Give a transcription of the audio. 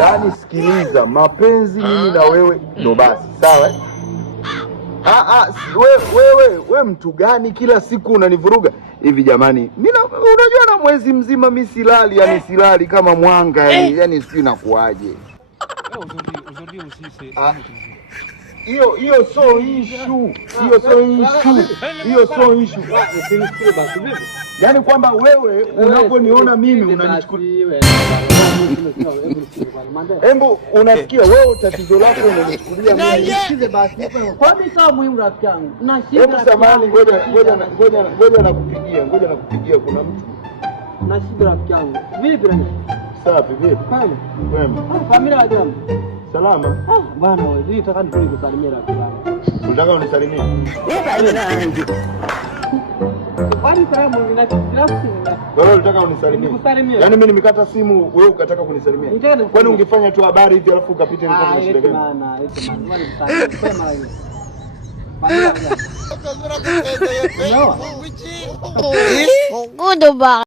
Yaani sikiliza, mapenzi mimi na wewe ndo basi, sawa? Wewe mtu gani kila siku unanivuruga hivi jamani? Unajua na mwezi mzima mimi silali, yani silali kama mwanga, yani sio nakuaje? Hiyo so issue. Yaani kwamba wewe unaponiona mimi unanichukulia. Embo unasikia wewe tatizo lako unanichukulia mimi. Nisikize basi. Kwa nini sawa muhimu rafiki yangu? Hebu samahani, ngoja nakupigia kuna mtu. Nasikize rafiki yangu. Vipi nani? Safi vipi? Wema. Familia ya jamaa. Salama. Bwana wewe, nataka nikusalimie rafiki yangu. Unataka unisalimie? Kwani salamu ninachofurahi. Wewe unataka unisalimie? Yaani mimi nimekata simu, wewe ukataka kunisalimia. Kwani ungefanya tu habari hivi alafu ukapita nilikuwa na shida gani? Goodbye.